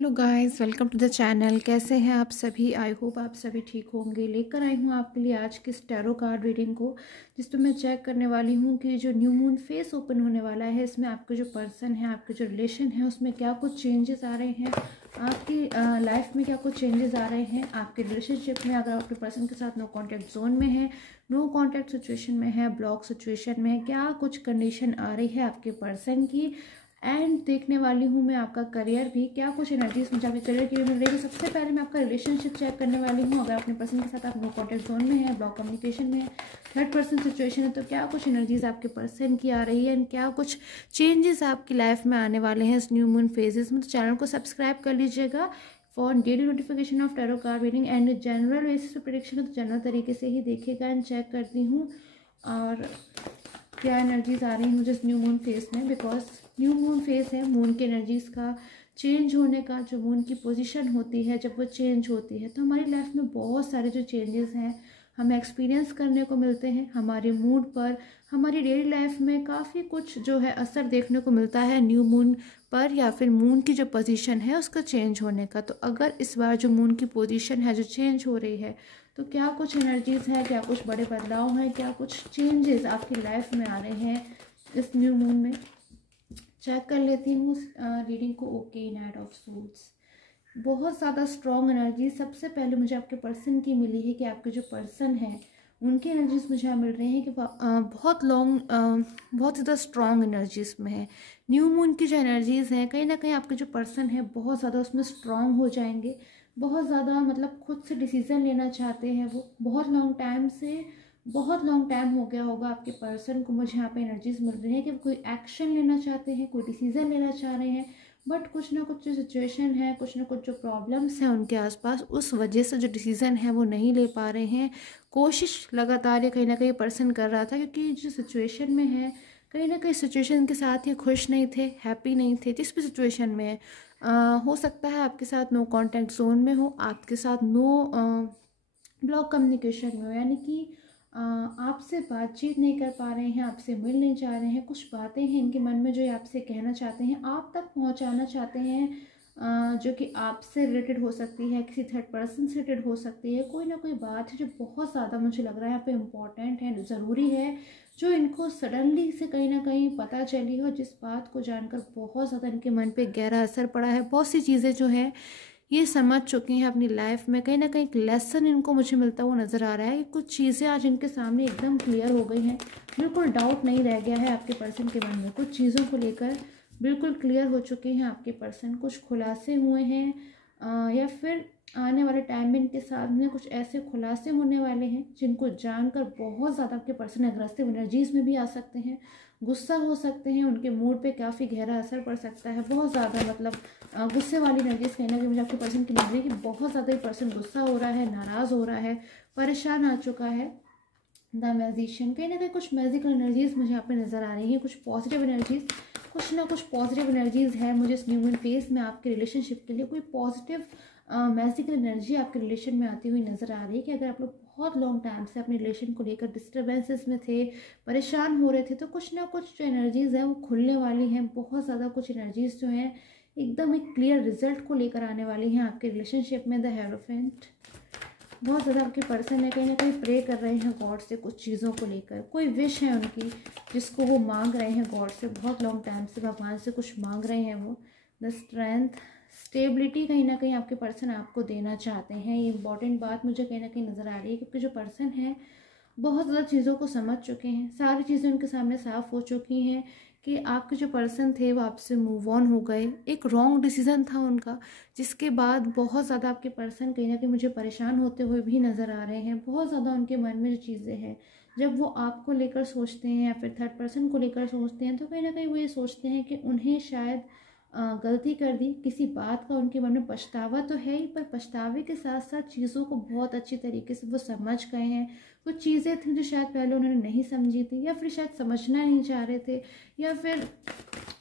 Hello guys, welcome to the channel. कैसे हैं आप सभी? आई होप आप सभी ठीक होंगे। लेकर आई हूँ आपके लिए आज की टैरो कार्ड रीडिंग को, जिसमें मैं चेक करने वाली हूँ कि जो न्यू मून फेस ओपन होने वाला है, इसमें आपके जो पर्सन है, आपके जो रिलेशन है, उसमें क्या कुछ चेंजेस आ रहे हैं, आपकी लाइफ में क्या कुछ चेंजेस आ रहे हैं, आपके रिलेशनशिप में अगर आपके पर्सन के साथ नो कॉन्टैक्ट जोन में है, नो कॉन्टैक्ट सिचुएशन में है, ब्लॉक सिचुएशन में है, क्या कुछ कंडीशन आ रही है आपके पर्सन की। एंड देखने वाली हूँ मैं आपका करियर भी, क्या कुछ एनर्जीज मुझे आपके करियर की मिल रही है। सबसे पहले मैं आपका रिलेशनशिप चेक करने वाली हूँ। अगर अपने पर्सन के साथ आप नो कॉन्टैक्ट जोन में है, ब्लॉक कम्युनिकेशन में है, थर्ड पर्सन सिचुएशन है, तो क्या कुछ एनर्जीज आपके पर्सन की आ रही है एंड क्या कुछ चेंजेस आपकी लाइफ में आने वाले हैं इस न्यू मून फेजेस में। तो चैनल को सब्सक्राइब कर लीजिएगा for daily notification of tarot card reading and general basis पे प्रेडिक्शन है, तो जनरल तरीके से ही देखिएगा एंड चेक करती हूँ और क्या एनर्जीज आ रही हैं मुझे इस न्यू मून फेज में। बिकॉज न्यू मून फेज है मून की एनर्जीज का चेंज होने का। जो मून की पोजीशन होती है, जब वो चेंज होती है तो हमारी लाइफ में बहुत सारे जो चेंजेस हैं हमें एक्सपीरियंस करने को मिलते हैं। हमारे मूड पर, हमारी डेली लाइफ में काफ़ी कुछ जो है असर देखने को मिलता है न्यू मून पर, या फिर मून की जो पोजीशन है उसका चेंज होने का। तो अगर इस बार जो मून की पोजीशन है जो चेंज हो रही है, तो क्या कुछ एनर्जीज हैं, क्या कुछ बड़े बदलाव हैं, क्या कुछ चेंजेस आपकी लाइफ में आ रहे हैं इस न्यू मून में। चेक कर लेती हूँ रीडिंग को। ओके, नाइट ऑफ सूट्स, बहुत ज़्यादा स्ट्रॉन्ग एनर्जी सबसे पहले मुझे आपके पर्सन की मिली है कि आपके जो पर्सन है उनकी एनर्जीज मुझे यहाँ मिल रही हैं कि बहुत लॉन्ग, बहुत ज़्यादा स्ट्रॉन्ग एनर्जीज में है। न्यू मून की जो एनर्जीज हैं, कहीं ना कहीं आपके जो पर्सन है बहुत ज़्यादा उसमें स्ट्रॉन्ग हो जाएंगे। बहुत ज़्यादा मतलब खुद से डिसीज़न लेना चाहते हैं वो। बहुत लॉन्ग टाइम हो गया होगा आपके पर्सन को, मुझे यहाँ पे एनर्जीज मिल रही है कि कोई एक्शन लेना चाहते हैं, कोई डिसीज़न लेना चाह रहे हैं, बट कुछ ना कुछ जो सिचुएशन है, कुछ ना कुछ जो प्रॉब्लम्स हैं उनके आसपास, उस वजह से जो डिसीज़न है वो नहीं ले पा रहे हैं। कोशिश लगातार ये कहीं ना कहीं पर्सन कर रहा था, क्योंकि जो सिचुएशन में है कहीं ना कहीं सिचुएशन के साथ ये खुश नहीं थे, हैप्पी नहीं थे। जिस भी सिचुएशन में है, हो सकता है आपके साथ नो कॉन्टैक्ट जोन में हो, आपके साथ नो ब्लॉक कम्युनिकेशन में हो, यानी कि आपसे बातचीत नहीं कर पा रहे हैं, आपसे मिल नहीं चाह रहे हैं, कुछ बातें हैं इनके मन में जो ये आपसे कहना चाहते हैं, आप तक पहुंचाना चाहते हैं, जो कि आपसे रिलेटेड हो सकती है, किसी थर्ड पर्सन से रिलेटेड हो सकती है। कोई ना कोई बात है जो बहुत ज़्यादा मुझे लग रहा है यहाँ पे इम्पॉर्टेंट है, ज़रूरी है, जो इनको सडनली से कहीं ना कहीं पता चली हो, जिस बात को जानकर बहुत ज़्यादा इनके मन पे गहरा असर पड़ा है। बहुत सी चीज़ें जो हैं ये समझ चुके हैं अपनी लाइफ में, कहीं ना कहीं एक लेसन इनको मुझे मिलता हुआ नज़र आ रहा है कि कुछ चीज़ें आज इनके सामने एकदम क्लियर हो गई हैं। बिल्कुल डाउट नहीं रह गया है आपके पर्सन के मन में, कुछ चीज़ों को लेकर बिल्कुल क्लियर हो चुके हैं आपके पर्सन। कुछ खुलासे हुए हैं, या फिर आने वाले टाइम में इनके सामने कुछ ऐसे खुलासे होने वाले हैं जिनको जानकर बहुत ज़्यादा आपके पर्सन अग्रेसिव एनर्जीज में भी आ सकते हैं, गुस्सा हो सकते हैं, उनके मूड पे काफ़ी गहरा असर पड़ सकता है। बहुत ज़्यादा मतलब गुस्से वाली एनर्जीज कहना कि मुझे आपके पर्सन की लग रही है कि बहुत ज़्यादा ही पर्सन गुस्सा हो रहा है, नाराज़ हो रहा है, परेशान आ चुका है। द मैजिशियन, कहीं ना कहीं कुछ मैजिकल एनर्जीज मुझे यहाँ पे नज़र आ रही हैं, कुछ पॉजिटिव एनर्जीज, कुछ ना कुछ पॉजिटिव एनर्जीज है मुझे इस न्यू मून फेज में आपके रिलेशनशिप के लिए। कोई पॉजिटिव मैजिकल एनर्जी आपके रिलेशन में आती हुई नज़र आ रही है कि अगर आप लोग बहुत लॉन्ग टाइम से अपने रिलेशन को लेकर डिस्टर्बेंसेस में थे, परेशान हो रहे थे, तो कुछ ना कुछ जो एनर्जीज हैं वो खुलने वाली हैं। बहुत ज़्यादा कुछ एनर्जीज जो हैं एकदम एक क्लियर रिजल्ट को लेकर आने वाली हैं आपके रिलेशनशिप में। द हेरोफेंट, बहुत ज़्यादा आपके पर्सन है कहीं ना कहीं प्रे कर रहे हैं गॉड से कुछ चीज़ों को लेकर। कोई विश है उनकी जिसको वो मांग रहे हैं गॉड से, बहुत लॉन्ग टाइम से भगवान से कुछ मांग रहे हैं वो। द स्ट्रेंथ, स्टेबिलिटी कहीं ना कहीं आपके पर्सन आपको देना चाहते हैं। ये इंपॉर्टेंट बात मुझे कहीं ना कहीं नज़र आ रही है, क्योंकि जो पर्सन है बहुत ज़्यादा चीज़ों को समझ चुके हैं, सारी चीज़ें उनके सामने साफ हो चुकी हैं कि आपके जो पर्सन थे वो आपसे मूव ऑन हो गए। एक रॉन्ग डिसीज़न था उनका, जिसके बाद बहुत ज़्यादा आपके पर्सन कहीं ना कहीं मुझे परेशान होते हुए भी नज़र आ रहे हैं। बहुत ज़्यादा उनके मन में जो चीज़ें हैं, जब वो आपको लेकर सोचते हैं या फिर थर्ड पर्सन को लेकर सोचते हैं, तो कहीं ना कहीं वो ये सोचते हैं कि उन्हें शायद गलती कर दी, किसी बात का उनके मन में पछतावा तो है ही, पर पछतावे के साथ साथ चीज़ों को बहुत अच्छी तरीके से वो समझ गए हैं। कुछ चीज़ें थी जो शायद पहले उन्होंने नहीं समझी थी, या फिर शायद समझना नहीं चाह रहे थे, या फिर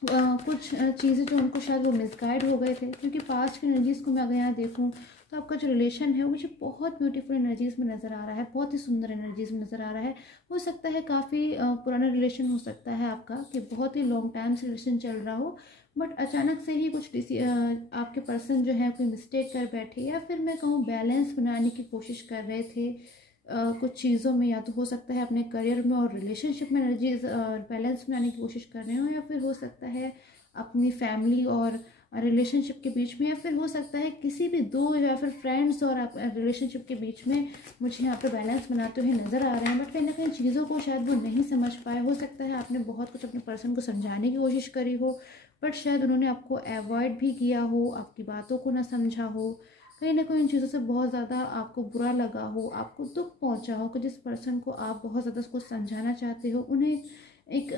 कुछ चीज़ें जो उनको शायद वो मिसगाइड हो गए थे। क्योंकि पास्ट की एनर्जीज़ को मैं अगर यहाँ देखूँ तो आपका जो रिलेशन है वो मुझे बहुत ब्यूटीफुल एनर्जीज़ में नज़र आ रहा है, बहुत ही सुंदर एनर्जीज़ में नज़र आ रहा है। हो सकता है काफ़ी पुराना रिलेशन हो सकता है आपका, कि बहुत ही लॉन्ग टाइम से रिलेशन चल रहा हो, बट अचानक से ही कुछ आपके पर्सन जो है कोई मिस्टेक कर बैठे, या फिर मैं कहूँ बैलेंस बनाने की कोशिश कर रहे थे कुछ चीज़ों में, या तो हो सकता है अपने करियर में और रिलेशनशिप में एनर्जीज बैलेंस बनाने की कोशिश कर रहे हो, या फिर हो सकता है अपनी फैमिली और रिलेशनशिप के बीच में, या फिर हो सकता है किसी भी दो या फिर फ्रेंड्स और रिलेशनशिप के बीच में मुझे यहाँ पे बैलेंस बनाते हुए नज़र आ रहे हैं। बट कहीं ना कहीं चीज़ों को शायद वो नहीं समझ पाए। हो सकता है आपने बहुत कुछ अपने पर्सन को समझाने की कोशिश करी हो, बट शायद उन्होंने आपको अवॉइड भी किया हो, आपकी बातों को ना समझा हो। कहीं ना कहीं इन चीज़ों से बहुत ज़्यादा आपको बुरा लगा हो, आपको दुख पहुंचा हो कि जिस पर्सन को आप बहुत ज़्यादा उसको समझाना चाहते हो, उन्हें एक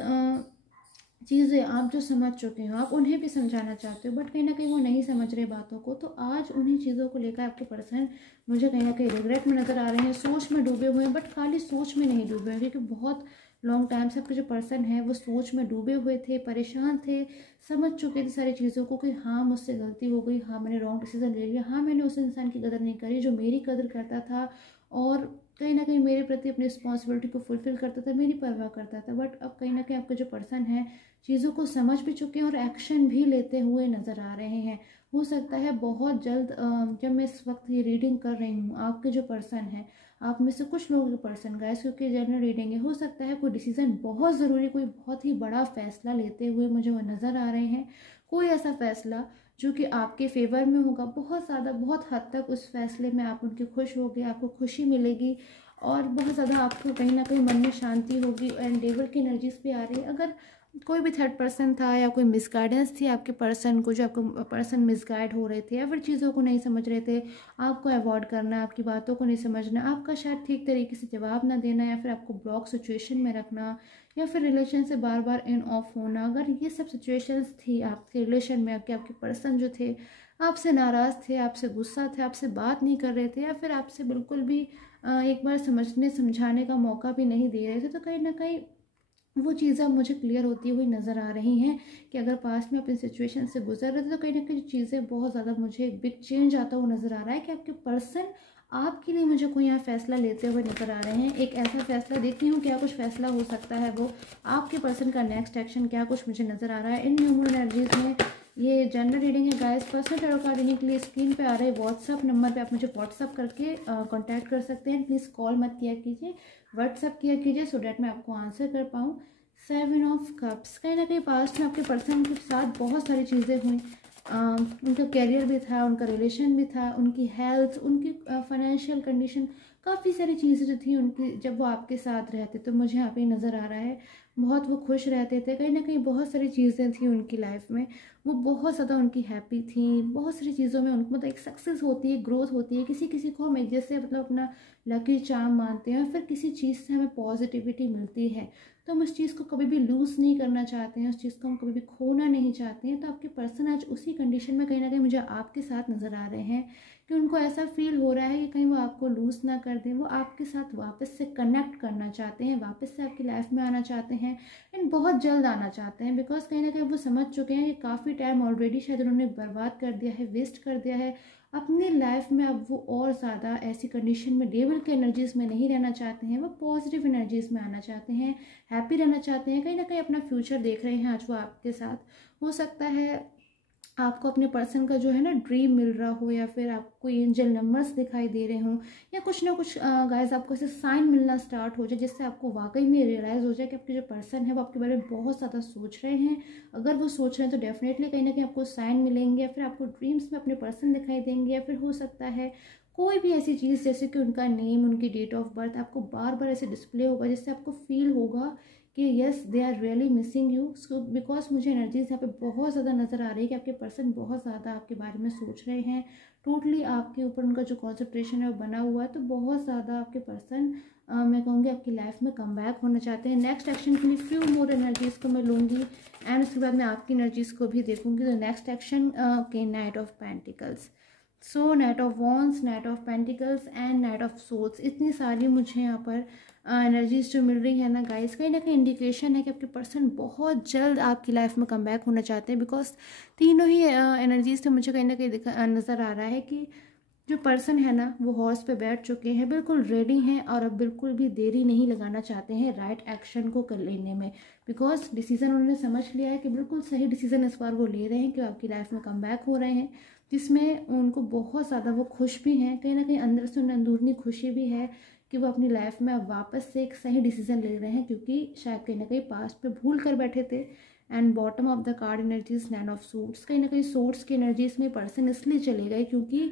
चीज़ें आप जो समझ चुके हो आप उन्हें भी समझाना चाहते हो, बट कहीं ना कहीं वो नहीं समझ रहे बातों को। तो आज उन्हीं चीज़ों को लेकर आपके पर्सन मुझे कहीं ना कहीं रिग्रेट में नज़र आ रहे हैं, सोच में डूबे हुए हैं। बट खाली सोच में नहीं डूबे हुए, क्योंकि बहुत लॉन्ग टाइम से आपके जो पर्सन है वो सोच में डूबे हुए थे, परेशान थे, समझ चुके थे सारी चीज़ों को कि हाँ मुझसे गलती हो गई, हाँ मैंने रॉन्ग डिसीजन ले लिया, हाँ मैंने उस इंसान की कदर नहीं करी जो मेरी कदर करता था और कहीं ना कहीं मेरे प्रति अपनी रिस्पॉन्सिबिलिटी को फुलफिल करता था, मेरी परवाह करता था। बट अब कहीं ना कहीं आपका जो पर्सन है चीज़ों को समझ भी चुके हैं और एक्शन भी लेते हुए नज़र आ रहे हैं। हो सकता है बहुत जल्द जब मैं इस वक्त ये रीडिंग कर रही हूँ, आपके जो पर्सन है, आप में से कुछ लोगों के पर्सन गाइस, क्योंकि जनरल रीडिंग है, हो सकता है कोई डिसीजन बहुत ज़रूरी, कोई बहुत ही बड़ा फैसला लेते हुए मुझे वो नज़र आ रहे हैं। कोई ऐसा फैसला जो कि आपके फेवर में होगा, बहुत ज़्यादा बहुत हद तक उस फैसले में आप उनके खुश होगे, आपको खुशी मिलेगी और बहुत ज़्यादा आपको कहीं ना कहीं मन में शांति होगी। एंड डेविल की एनर्जीज भी आ रही है। अगर कोई भी थर्ड पर्सन था या कोई मिसगाइडेंस थी आपके पर्सन को, जो आपको पर्सन मिसगाइड हो रहे थे या फिर चीज़ों को नहीं समझ रहे थे, आपको अवॉइड करना, आपकी बातों को नहीं समझना, आपका शायद ठीक तरीके से जवाब ना देना, या फिर आपको ब्लॉक सिचुएशन में रखना, या फिर रिलेशन से बार बार इन ऑफ होना, अगर ये सब सिचुएशंस थी आपके रिलेशन में, आपके पर्सन जो थे आपसे नाराज़ थे, आपसे गुस्सा थे, आपसे बात नहीं कर रहे थे, या फिर आपसे बिल्कुल भी एक बार समझने समझाने का मौका भी नहीं दे रहे थे, तो कहीं ना कहीं वो चीज़ें मुझे क्लियर होती हुई नज़र आ रही हैं कि अगर पास्ट में अपनी सिचुएशन से गुजर रहे थे तो कहीं ना कहीं चीज़ें बहुत ज़्यादा मुझे एक बिग चेंज आता हुआ नज़र आ रहा है कि आपके पर्सन आपके लिए मुझे कोई यहाँ फैसला लेते हुए नज़र आ रहे हैं। एक ऐसा फैसला देखती हूँ क्या कुछ फैसला हो सकता है, वो आपके पर्सन का नेक्स्ट एक्शन क्या कुछ मुझे नज़र आ रहा है इन ह्यूमन एनर्जीज में। ये जनरल रीडिंग है guys. Personal tarot card reading के लिए स्क्रीन पे आ रहे व्हाट्सअप नंबर पे आप मुझे व्हाट्सअप करके कांटेक्ट कर सकते हैं। प्लीज़ कॉल मत किया कीजिए, व्हाट्सअप किया कीजिए सो डैट मैं आपको आंसर कर पाऊँ। 7 ऑफ कप्स, कहीं ना कहीं पास्ट में आपके पर्सन के साथ बहुत सारी चीज़ें हुई। उनका कैरियर भी था, उनका रिलेशन भी था, उनकी हेल्थ, उनकी फाइनेंशियल कंडीशन, काफ़ी सारी चीज़ें जो थी उनकी जब वो आपके साथ रहते तो मुझे यहाँ पे नज़र आ रहा है बहुत वो खुश रहते थे। कहीं ना कहीं बहुत सारी चीज़ें थी उनकी लाइफ में, वो बहुत ज़्यादा उनकी हैप्पी थी। बहुत सारी चीज़ों में उनको मतलब एक सक्सेस होती है, ग्रोथ होती है। किसी किसी को हम एक जैसे मतलब अपना लकी चार्म मानते हैं, फिर किसी चीज़ से हमें पॉजिटिविटी मिलती है तो हम उस चीज़ को कभी भी लूज़ नहीं करना चाहते हैं, उस चीज़ को हम कभी भी खोना नहीं चाहते हैं। तो आपके पर्सन आज उसी कंडीशन में कहीं ना कहीं मुझे आपके साथ नज़र आ रहे हैं कि उनको ऐसा फील हो रहा है कि कहीं वो आपको लूज़ ना कर दें, वो आपके साथ वापस से कनेक्ट करना चाहते हैं, वापस से आपकी लाइफ में आना चाहते हैं एंड बहुत जल्द आना चाहते हैं। बिकॉज कहीं ना कहीं वो समझ चुके हैं कि काफ़ी टाइम ऑलरेडी शायद उन्होंने बर्बाद कर दिया है, वेस्ट कर दिया है अपनी लाइफ में। अब वो और ज़्यादा ऐसी कंडीशन में डेविल के एनर्जीज़ में नहीं रहना चाहते हैं, वो पॉजिटिव एनर्जीज़ में आना चाहते हैं, हैप्पी रहना चाहते हैं। कहीं ना कहीं अपना फ्यूचर देख रहे हैं आज वो आपके साथ। हो सकता है आपको अपने पर्सन का जो है ना ड्रीम मिल रहा हो, या फिर आपको एंजल नंबर्स दिखाई दे रहे हों, या कुछ ना कुछ गाइस आपको ऐसे साइन मिलना स्टार्ट हो जाए जिससे आपको वाकई में रियलाइज़ हो जाए कि आपके जो पर्सन है वो आपके बारे में बहुत ज़्यादा सोच रहे हैं। अगर वो सोच रहे हैं तो डेफिनेटली कहीं ना कहीं आपको साइन मिलेंगे, या फिर आपको ड्रीम्स में अपने पर्सन दिखाई देंगे, या फिर हो सकता है कोई भी ऐसी चीज़ जैसे कि उनका नेम, उनकी डेट ऑफ बर्थ आपको बार बार ऐसे डिस्प्ले होगा जिससे आपको फील होगा कि yes they are really missing you. So because मुझे एनर्जीज यहाँ पे बहुत ज़्यादा नज़र आ रही है कि आपके पर्सन बहुत ज़्यादा आपके बारे में सोच रहे हैं। टोटली आपके ऊपर उनका जो कॉन्सेंट्रेशन है वो बना हुआ है। तो बहुत ज़्यादा आपके पर्सन मैं कहूँगी आपकी लाइफ में कम बैक होना चाहते हैं। नेक्स्ट एक्शन के लिए फ्यू मोर एनर्जीज़ को मैं लूँगी एंड उसके बाद मैं आपकी एनर्जीज़ को भी देखूँगी। तो नेक्स्ट एक्शन के night of pentacles, so night of wands, night of pentacles and night of swords, इतनी सारी मुझे यहाँ पर एनर्जीज जो मिल रही है ना गाइस, कहीं ना कहीं इंडिकेशन है कि आपके पर्सन बहुत जल्द आपकी लाइफ में कम बैक होना चाहते हैं। बिकॉज तीनों ही एनर्जीज से मुझे कहीं ना कहीं नज़र आ रहा है कि जो पर्सन है ना वो हॉर्स पे बैठ चुके हैं, बिल्कुल रेडी हैं और अब बिल्कुल भी देरी नहीं लगाना चाहते हैं राइट एक्शन को कर लेने में, बिकॉज डिसीजन उन्होंने समझ लिया है कि बिल्कुल सही डिसीजन इस बार वो ले रहे हैं कि आपकी लाइफ में कम बैक हो रहे हैं, जिसमें उनको बहुत ज़्यादा वो खुश भी हैं, कहीं ना कहीं अंदर से उन्हें अंदरूनी खुशी भी है कि वो अपनी लाइफ में अब वापस से एक सही डिसीजन ले रहे हैं, क्योंकि शायद कहीं ना कहीं पास्ट में भूल कर बैठे थे। And bottom of the card energies nine of suits, कहीं ना कहीं सोर्ट्स की एनर्जीज में पर्सन इसलिए चले गए क्योंकि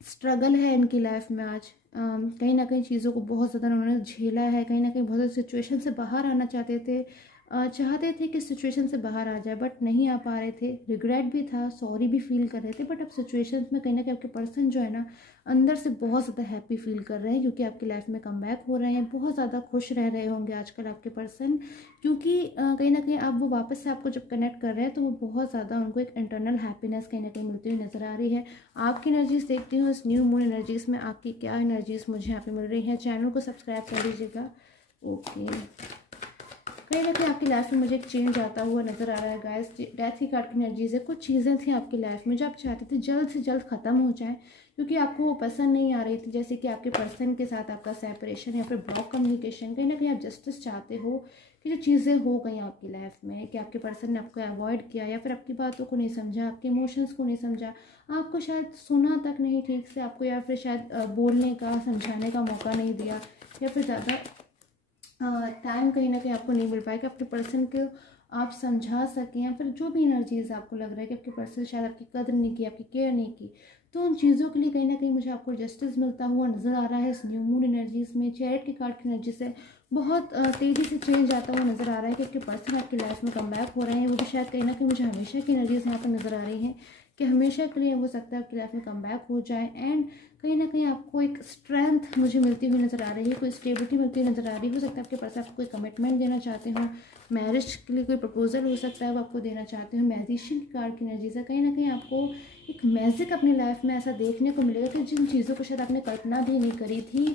स्ट्रगल है इनकी लाइफ में आज। कहीं ना कहीं चीज़ों को बहुत ज़्यादा उन्होंने झेला है, कहीं ना कहीं बहुत ज़्यादा सिचुएशन से बाहर आना चाहते थे, चाहते थे कि सिचुएशन से बाहर आ जाए बट नहीं आ पा रहे थे, रिग्रेट भी था, सॉरी भी फील कर रहे थे, बट अब सिचुएशंस में कहीं ना कहीं आपके पर्सन जो है ना अंदर से बहुत ज़्यादा हैप्पी फील कर रहे हैं, क्योंकि आपकी लाइफ में कम बैक हो रहे हैं, बहुत ज़्यादा खुश रह रहे होंगे आजकल आपके पर्सन, क्योंकि कहीं ना कहीं आप वो वापस से आपको जब कनेक्ट कर रहे हैं तो वो बहुत ज़्यादा उनको एक इंटरनल हैप्पीनेस कहीं ना कहीं मिलती हुई नज़र आ रही है। आपकी एनर्जीज देखती हूँ इस न्यू मून एनर्जीज में, आपकी क्या एनर्जीज मुझे यहाँ पे मिल रही है। चैनल को सब्सक्राइब कर लीजिएगा। ओके, कहीं ना कहीं आपकी लाइफ में मुझे एक चेंज आता हुआ नजर आ रहा है गाइस। डेथ की कार्ड की एनर्जीज है, कुछ चीज़ें थी आपकी लाइफ में जो आप चाहते थे जल्द से जल्द ख़त्म हो जाए, क्योंकि आपको वो पसंद नहीं आ रही थी, जैसे कि आपके पर्सन के साथ आपका सेपरेशन या फिर ब्लॉक कम्युनिकेशन। कहीं ना कहीं आप जस्टिस चाहते हो कि जो चीज़ें हो गई आपकी लाइफ में, कि आपके पर्सन ने आपको अवॉइड किया या फिर आपकी बातों को नहीं समझा, आपके इमोशंस को नहीं समझा, आपको शायद सुना तक नहीं ठीक से आपको, या फिर शायद बोलने का समझाने का मौका नहीं दिया, या फिर ज़्यादा टाइम कहीं ना कहीं आपको नहीं मिल पाएगा आपके पर्सन को आप समझा सकें, या फिर जो भी एनर्जीज आपको लग रहा है कि आपके पर्सन शायद आपकी कदर नहीं की, आपकी केयर नहीं की, तो उन चीज़ों के लिए कहीं ना कहीं मुझे आपको जस्टिस मिलता हुआ नज़र आ रहा है इस न्यू मून एनर्जीज में। चैरिट की कार्ड की एनर्जी से बहुत तेज़ी से चेंज आता हुआ नज़र आ रहा है कि आपके पर्सन आपकी लाइफ में कम बैक हो रहे हैं, वो भी शायद कहीं ना कहीं मुझे हमेशा की एनर्जीज यहाँ पर नज़र आ रही हैं कि हमेशा के लिए हो सकता है आपकी लाइफ में कम बैक हो जाए। एंड कहीं ना कहीं आपको एक स्ट्रेंथ मुझे मिलती हुई नज़र आ रही है, कोई स्टेबिलिटी मिलती हुई नज़र आ रही है। हो सकता है आपके पास आपको कोई कमिटमेंट देना चाहते हो, मैरिज के लिए कोई प्रपोजल हो सकता है वो आपको देना चाहते हो। मैजिशियन की कार्ड की एनर्जी से कहीं ना कहीं आपको एक मैजिक अपनी लाइफ में ऐसा देखने को मिलेगा कि जिन चीज़ों को शायद आपने कल्पना भी नहीं करी थी,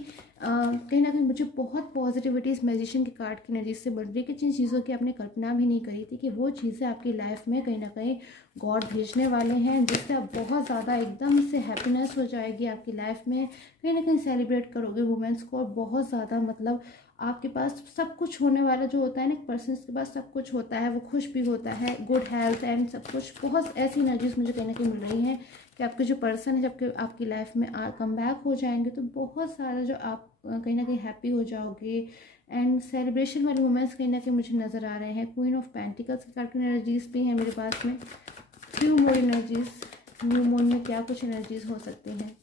कहीं ना कहीं मुझे बहुत पॉजिटिविटी इस मैजिशियन की कार्ड की एनर्जी से बढ़ रही है कि जिन चीज़ों की आपने कल्पना भी नहीं करी थी कि वो चीज़ें आपकी लाइफ में कहीं ना कहीं गॉड भेजने वाले हैं, जिससे आप बहुत ज़्यादा एकदम से हैप्पीनेस हो जाएगी आपकी लाइफ में, कहीं ना कहीं सेलिब्रेट करोगे वुमेंस को, और बहुत ज़्यादा मतलब आपके पास सब कुछ होने वाला जो होता है ना, एक पर्सन के पास सब कुछ होता है, वो खुश भी होता है, गुड हेल्थ एंड सब कुछ, बहुत ऐसी एनर्जीज मुझे कहीं ना कहीं मिल रही हैं कि आपके जो पर्सन है जब आपकी लाइफ में कम बैक हो जाएंगे तो बहुत सारा जो आप कहीं ना कहीं हैप्पी हो जाओगे। एंड सेलिब्रेशन वाले मोमेंट्स कहीं ना कहीं मुझे नज़र आ रहे हैं। क्वीन ऑफ पेंटिकल्स की कार्ड की एनर्जीज भी हैं मेरे पास में। Few more energies, new moon में क्या कुछ एनर्जीज हो सकती हैं।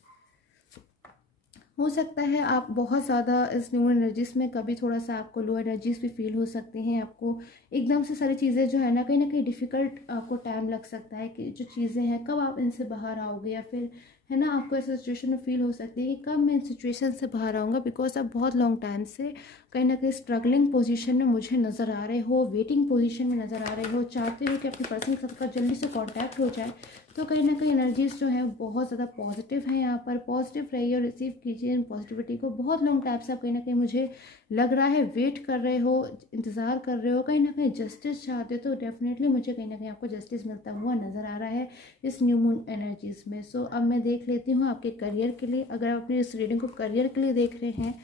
हो सकता है आप बहुत ज़्यादा इस न्यू एनर्जीज में कभी थोड़ा सा आपको लो एनर्जीज भी फील हो सकती हैं, आपको एकदम से सारी चीज़ें जो है ना कहीं डिफ़िकल्ट आपको टाइम लग सकता है कि जो चीज़ें हैं कब आप इनसे बाहर आओगे, या फिर है ना आपको ऐसा सिचुएशन में फील हो सकती है कि कब मैं इन सिचुएशन से बाहर आऊँगा, बिकॉज आप बहुत लॉन्ग टाइम से कहीं ना कहीं स्ट्रगलिंग पोजीशन में मुझे नज़र आ रहे हो, वेटिंग पोजीशन में नज़र आ रहे हो, चाहते हो कि अपने पर्सन के साथ जल्दी से कांटेक्ट हो जाए। तो कहीं ना कहीं एनर्जीज जो है बहुत ज़्यादा पॉजिटिव है, यहाँ पर पॉजिटिव रहिए और रिसीव कीजिए इन पॉजिटिविटी को। बहुत लॉन्ग टाइम से आप कहीं ना कहीं मुझे लग रहा है वेट कर रहे हो, इंतज़ार कर रहे हो, कहीं ना कहीं जस्टिस चाहते हो, तो डेफिनेटली मुझे कहीं ना कहीं आपको जस्टिस मिलता हुआ नज़र आ रहा है इस न्यू मून एनर्जीज में। सो अब मैं देख लेती हूँ आपके करियर के लिए, अगर आप अपनी इस रीडिंग को करियर के लिए देख रहे हैं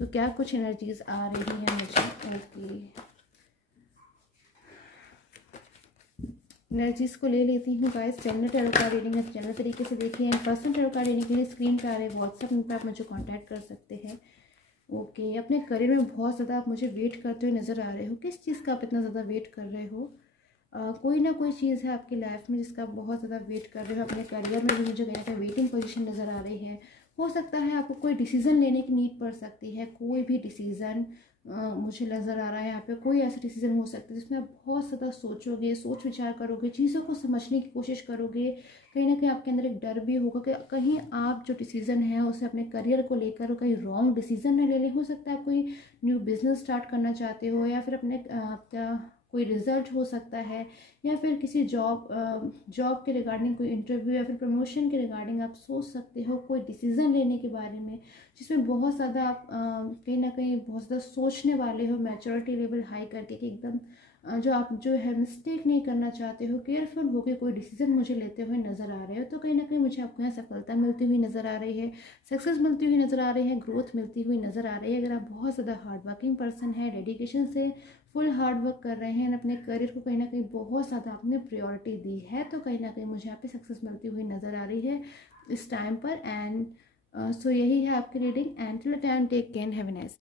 तो क्या कुछ एनर्जीज आ रही हैं मुझे। ओके, एनर्जीज को ले लेती हूँ guys. General tarot card reading है, जनरल तरीके से देखिए। पर्सनल टैरो कार्ड रीडिंग के लिए स्क्रीन पे आ रहे व्हाट्सएप नंबर पर आप मुझे कांटेक्ट कर सकते हैं। ओके, अपने करियर में बहुत ज़्यादा आप मुझे वेट करते हुए नज़र आ रहे हो। किस चीज़ का आप इतना ज़्यादा वेट कर रहे हो? कोई ना कोई चीज़ है आपकी लाइफ में जिसका आप बहुत ज़्यादा वेट कर रहे हो। अपने करियर में भी मुझे कहीं ना कहीं वेटिंग पोजीशन नज़र आ रही है। हो सकता है आपको कोई डिसीज़न लेने की नीड पड़ सकती है, कोई भी डिसीज़न मुझे नज़र आ रहा है यहाँ पे। कोई ऐसा डिसीज़न हो सकता है जिसमें आप बहुत ज़्यादा सोचोगे, सोच विचार करोगे, चीज़ों को समझने की कोशिश करोगे। कहीं ना कहीं आपके अंदर एक डर भी होगा कि कहीं आप जो डिसीज़न है उसे अपने करियर को लेकर कहीं रॉन्ग डिसीज़न न ले लें। हो सकता है आप कोई न्यू बिजनेस स्टार्ट करना चाहते हो, या फिर अपने आपका कोई रिजल्ट हो सकता है, या फिर किसी जॉब के रिगार्डिंग कोई इंटरव्यू या फिर प्रमोशन के रिगार्डिंग आप सोच सकते हो कोई डिसीज़न लेने के बारे में, जिसमें बहुत ज़्यादा आप कहीं ना कहीं बहुत ज़्यादा सोचने वाले हो, मैच्योरिटी लेवल हाई करके कि एकदम जो आप जो है मिस्टेक नहीं करना चाहते हो, केयरफुल होकर कोई डिसीजन मुझे लेते हुए नज़र आ रहे हो, तो कहीं ना कहीं मुझे आपको यहाँ सफलता मिलती हुई नज़र आ रही है, सक्सेस मिलती हुई नज़र आ रही है, ग्रोथ मिलती हुई नज़र आ रही है। अगर आप बहुत ज़्यादा हार्ड वर्किंग पर्सन है, डेडिकेशन से फुल हार्ड वर्क कर रहे हैं, अपने करियर को कहीं ना कहीं बहुत ज़्यादा आपने प्रायोरिटी दी है, तो कहीं ना कहीं मुझे यहाँ पे सक्सेस मिलती हुई नज़र आ रही है इस टाइम पर। एंड सो यही है आपकी reading. And till time take care, have a nice